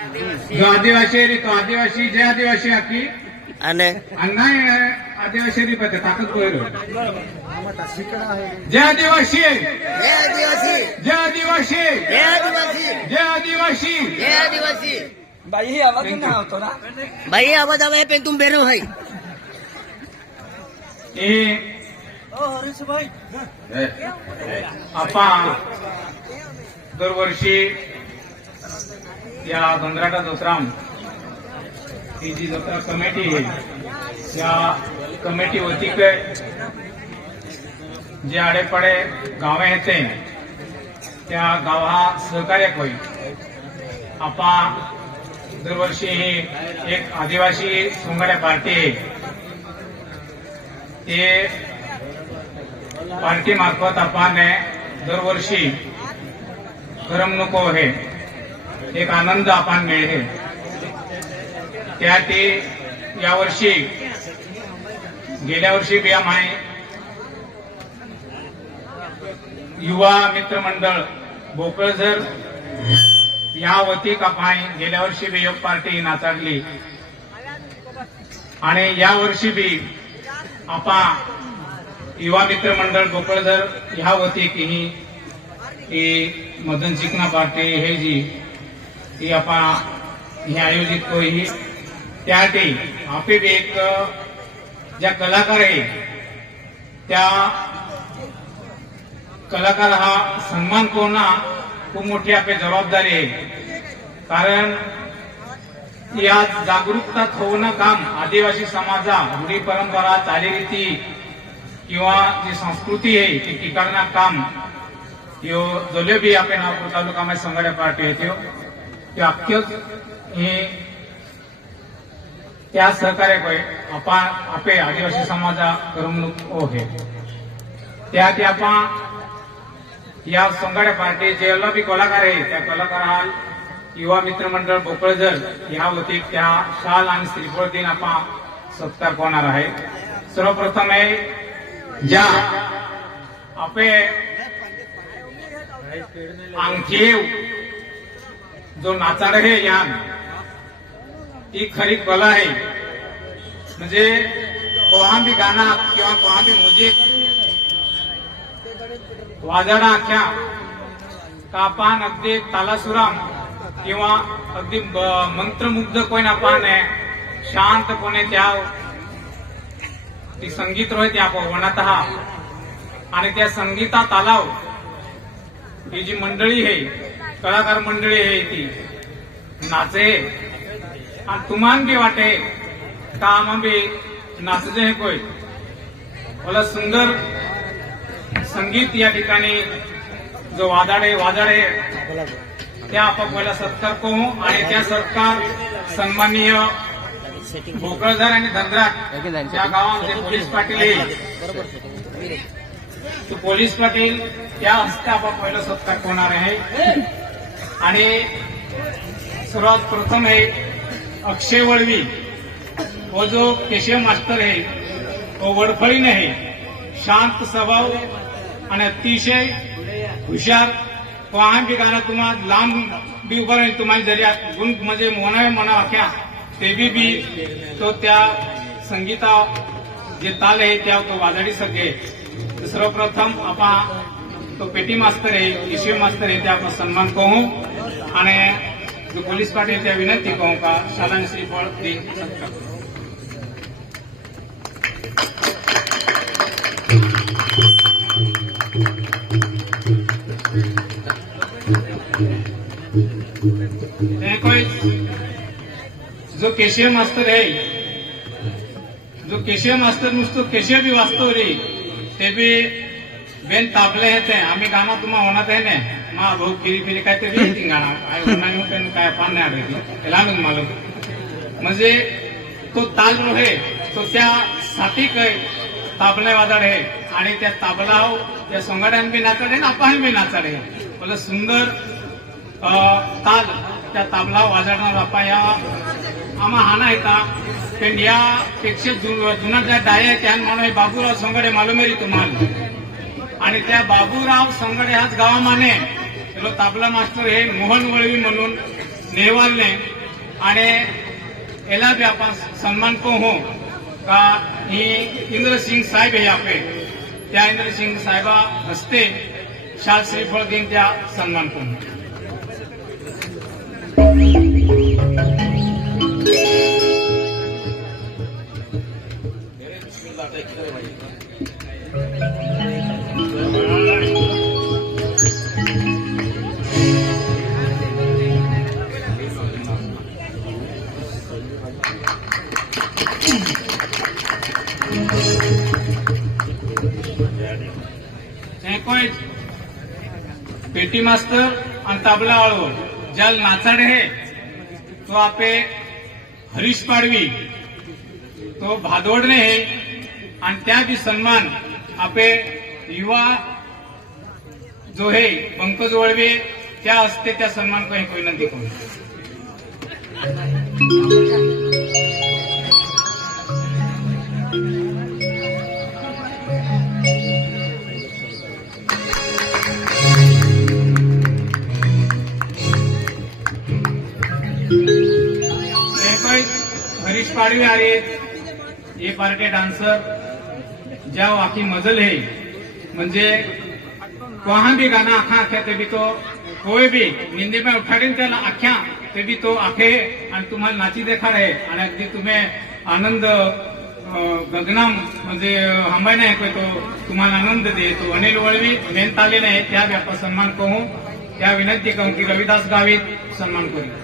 जो आदिवासी रे तो आदिवासी जे आदिवासी आखी અને अन्नाय आदिवासी री पते ताकत कोयरो जे आदिवासी જય આદિવાસી जे आदिवासी જય આદિવાસી जे आदिवासी જય આદિવાસી बाई आवाज नाही होतो ना बाई आवाज આવે પણ તું બેરો હોય ए ओ हरीशभाई आपण दरवर्षी या गंगराटा दसराम ही जी जत्रा कमिटी आहे या कमिटी वतीक जे आडेपडे गावे येते त्या गावा सहकार्य होईल आपण दरवर्षी ही एक आदिवासी सोंगाड्या पार्टी आहे ते पार्टी मार्फत आपण दरवर्षी करमणूक आहे एक आनंद आपण मिळेल त्या ते यावर्षी गेल्या वर्षी बी आम्ही युवा मित्र मंडळ बोकळझर या वतीक आपण गेल्या वर्षी बी एक पार्टी नाचाडली आणि या वर्षी बी आपण युवा मित्र मंडळ बोकळझर ह्या वतीक ही मदन चिकना पार्टी हे जी ही आपण हे आयोजित होई त्यासाठी आपे बी एक ज्या कलाकार आहे त्या कलाकार हा सन्मान कोणा खूप मोठी आपली जबाबदारी आहे कारण या जागरूकता होणं काम आदिवासी समाजा रूढी परंपरा चालीरीती किंवा जी संस्कृती आहे ती टिकाणं काम यो जोले बी आपण नागपूर तालुका संघाड्या पार्टी येते ते अख्खच हे त्या सहकार्य होय आपण आपे आदिवासी समाजा करमणूक आहे त्यात आपण या संघाड्या पार्टी जेवढा बी कलाकार आहे त्या कलाकार हा युवा मित्र मंडळ बोकळझर ह्या वतीक त्या शाल आणि श्रीफळ दिन आपण सत्कार होणार आहे सर्वप्रथम आहे ज्या आपे अंगठीव जो नाचाड आहे या ही खरी कला आहे म्हणजे कोहा बी गाणं किंवा कोहा बी म्युझिक वाजणं अख्ख्या कापान अगदी तालासुराम किंवा अगदी मंत्रमुग्ध कोण आपण शांतपणे त्या ती संगीत रोहित आपण वनात आणि त्या संगीतात आलाव ही जी मंडळी आहे कलाकार मंडळी आहे ती नाचे आणि तुमान बी वाटे का आम्हा बी नाचजे कोय मला सुंदर संगीत या ठिकाणी जो वादाडे त्या आपण पहिला सत्कार करू आणि त्या सत्कार सन्माननीय भोकळझर आणि धनगराट या गावामध्ये पोलीस पाटील येईल तो पोलीस पाटील त्या हस्ते आपण पहिला सत्कार होणार आहे आणि सर्वात प्रथम आहे अक्षय वळवी व जो केशव मास्टर आहे तो वडफळीने आहे शांत स्वभाव आणि अतिशय हुशार तो आम्ही गाणं तुम्हाला लांब बी उभं राहील तुम्हाला जरी गुण म्हणजे म्हणा अख्या ते बी तो त्या संगीता जे ताल आहे त्या तो वाजडी सके सर्वप्रथम आपण तो पेटी मास्तर आहे केशव मास्तर आहे त्या आपण सन्मान करू आणि जो पोलीस पाटील त्या विनंती करू का शालान श्रीफळ दिन सत्कार जो केशव मास्तर आहे जो केशव मास्तर नुसतं केशव बी वाचतो रे ते बी बेन तापले आहेत आम्ही गाणं तुम्हाला होणार आहे ना मा भाऊ फिरी काहीतरी गाणं काय पान नाही आढळली त्याला आम्ही मालूम म्हणजे तो ताल जो आहे तो त्या साथिक आहे ताबला वादळ आहे आणि त्या ताबला त्या सोंगाड्यान बी नाचड आहे ना आपण बी नाचड आहे मला सुंदर ताल त्या ताबला वाजवणार आपण या आम्हा हाना येता पण यापेक्षा जुना ज्या डाय आहे त्या म्हणून बाबूराव सोंगाडे मालूमेरी तुम्हाला आणि त्या बाबूराव सोंगाडे ह्याच गावामाने ताबला मास्टर हे मोहन वळवी म्हणून नेवाल ने आणि याला भी आपण सन्मान को हो का ही इंद्र सिंग साहेब आहे आपले त्या इंद्र सिंग साहेबा हस्ते शाल श्रीफळ दिन त्या सन्मान को पेटी मास्तर आणि तबला वाळो ज्याला नाचाड आहे तो आपे हरीश पाडवी तो भादोडने है आणि त्या भी सन्मान आपे युवा जो है पंकज वळवे त्या हस्ते त्या सन्मान को एक विनंती करू हरीश पाडवी आरे ये पार्टे डांसर ज्या आखी मजल है म्हणजे वहां भी गाना आखा आख्या ते भी तो कोई भी निंदे में उठाडीन त्याला आख्या ते भी तो आखे आणि तुम्हाला नाची देखाड आहे आणि अगदी तुम्ही आनंद गगनाम म्हणजे हंबाई नाही तो तुम्हाला आनंद दे तो अनिल वळवी मेन ताले नाही त्या व्यापा सन्मान कहू त्या विनंती कहू की रविदास गावित सन्मान करू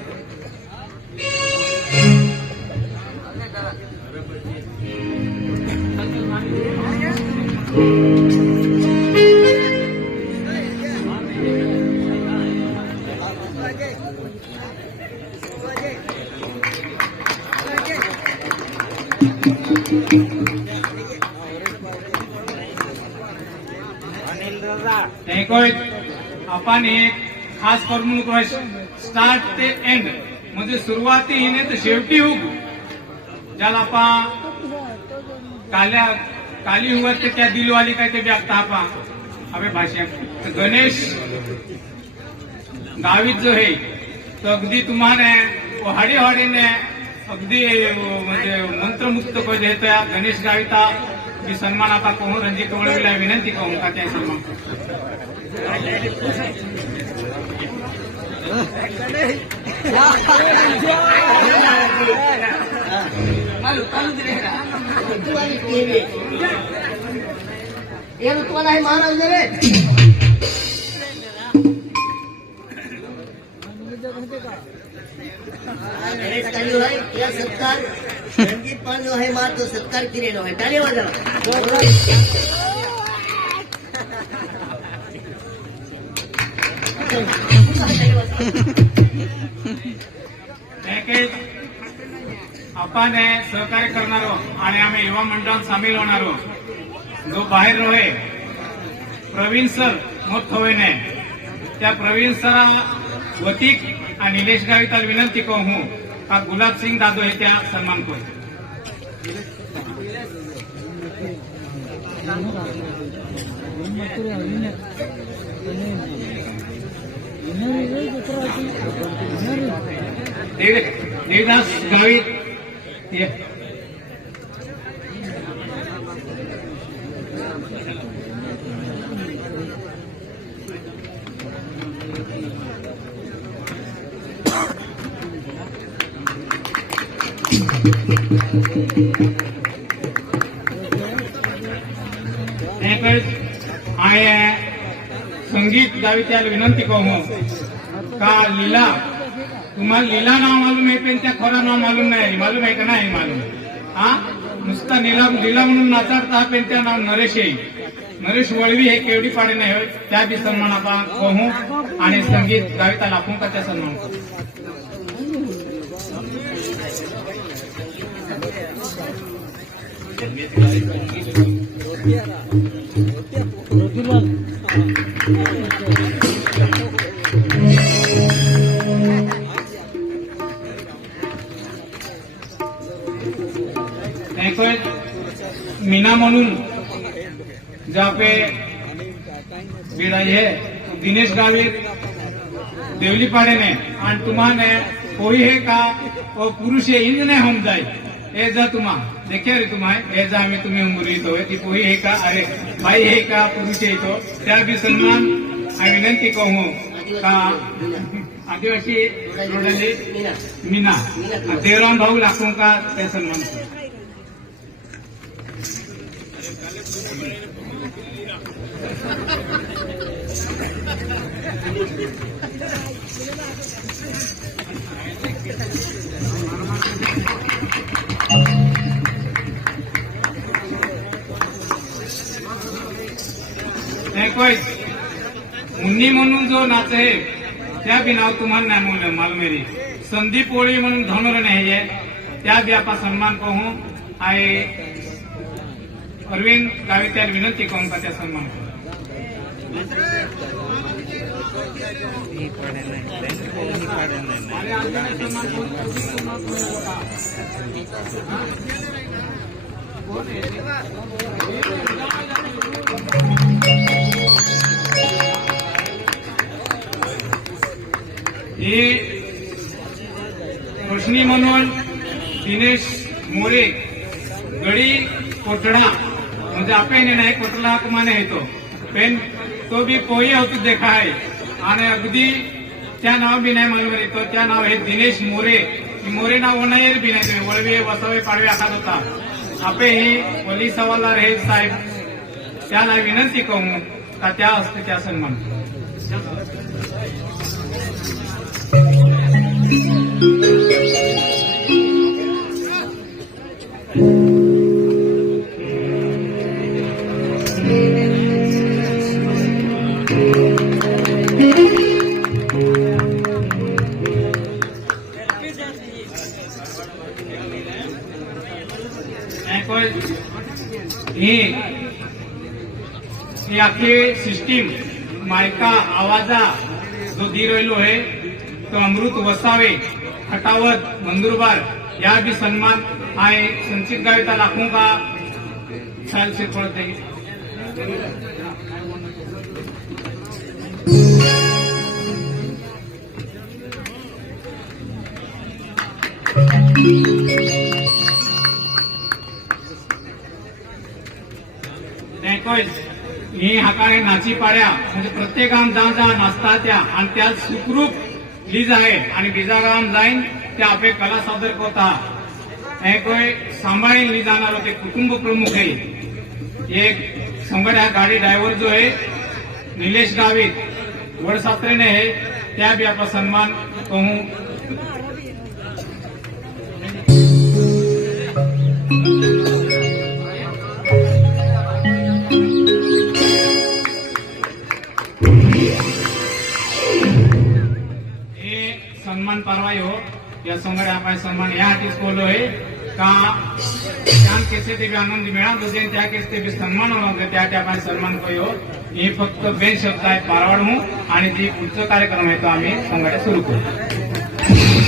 आपण एक खास करून स्टार्ट ते एंड म्हणजे सुरुवाती हिने तर शेवटी हो ज्याला आपण काली हुआ ते त्या दिलवाली काय ते व्यक्त आपा हवे भाषा गणेश गावित जो है तो अगदी तुम्हाला हाडी हाडीने अगदी म्हणजे मंत्रमुक्त को देता गणेश गाविता की सन्मान आता कहून रणजित वळवीला विनंती कहून का त्या सन्मान ये तुम्हाला हे महाराज रे गणेश ताली है या सत्कार रंजीत पाल जो है मार तो सत्कार किरे नो है ताली बजाओ आपण सहकार्य करणार आणि आम्ही युवा मंडळात सामील होणार जो बाहेर रोहे प्रवीण सर मोठ होईने त्या प्रवीण सरा वतीक आणि निलेश गाविताल विनंती कहूं का गुलाब सिंग दादो हे त्या सन्मान को देवदास गावित संगीत गावित्याला विनंती कहूं का लीला तुम्हाला लीला नाव मालूम आहे पण त्या खरा नाव मालूम नाही मालूम आहे का नाही मालूम हा नुसता लीला म्हणून नाचाडता पण त्या नाव नरेश आहे नरेश वळवी हे केवढी पाडे नाही होय त्या बी सन्मान आपण कहू आणि संगीत गाविताला आपण का त्या सन्मान करू मीना म्हणून जहाँ पे विराज है दिनेश गावित देवलीपाड़े ने आणि तुम्हाने कोई है का और पुरुष है इंज ने हम जाए एजा तुम्हा देखे रे तुम्हा एजा आम्ही तुम्ही उमरीतो ती पोही है का अरे बाई है का पुरुष है तो त्या भी सन्मान आम्ही विनंती कहू का आदिवासी रोडले मीना देवराम भाऊ लागतो का ते सन्मान कोई मुन्नी म्हणून जो नाच आहे त्या बी नाव तुम्हाला नाही म्हणलं मालमेरी संदीप ओळी म्हणून धनुर नाही आहे त्या बी आपण सन्मान कहू आहे अरविंद गावी त्या विनंती कहून का त्या सन्मान हे रोशनी म्हणून दिनेश मोरे गडी कोटडा म्हणजे आपण नाही कोटडा माने येतो पण तो बी पोही होतो देखा आहे आणि अगदी त्या नाव बी नाही मालूम येतो त्या नाव हे दिनेश मोरे मोरे नाव होणार बी नाही वळवे वसावे पाडवे आखात होता आपे ही पोलीस हवालदार हे साहेब त्याला विनंती कहू का त्या असते त्या सन्मान ही आखी सिस्टीम मायका आवाजा जो दी राहिलो आहे तो अमृत वसावे खटावत मंदुरबार या भी सन्मान आहे संचित गाविता लाखों का साल से पड़ते ही हाकाळे नाची पाड्या म्हणजे प्रत्येकान जा जा नाचता त्या आणि त्या सुखरूप लीज आहे आणि बिजागाम जाईन त्या आपले कला सादर करता हे कोई सांभाळीन ली जाणार होते कुटुंब प्रमुख आहे एक संगड्या गाडी ड्रायव्हर जो आहे निलेश गावित वडसात्रेने आहे त्या बी आपला सन्मान कहू सन्मान परवाई हो या संगड्या आपण सन्मान यासाठीच बोललो आहे का छान केसे ते बी आनंद मिळा दुसरे त्या केस ते बी सन्मान होणार त्या आपण सन्मान कयो हे फक्त बेन शब्द आहेत पारवाड आणि ती पुढचा कार्यक्रम आहे तो आम्ही संगड्या सुरू करू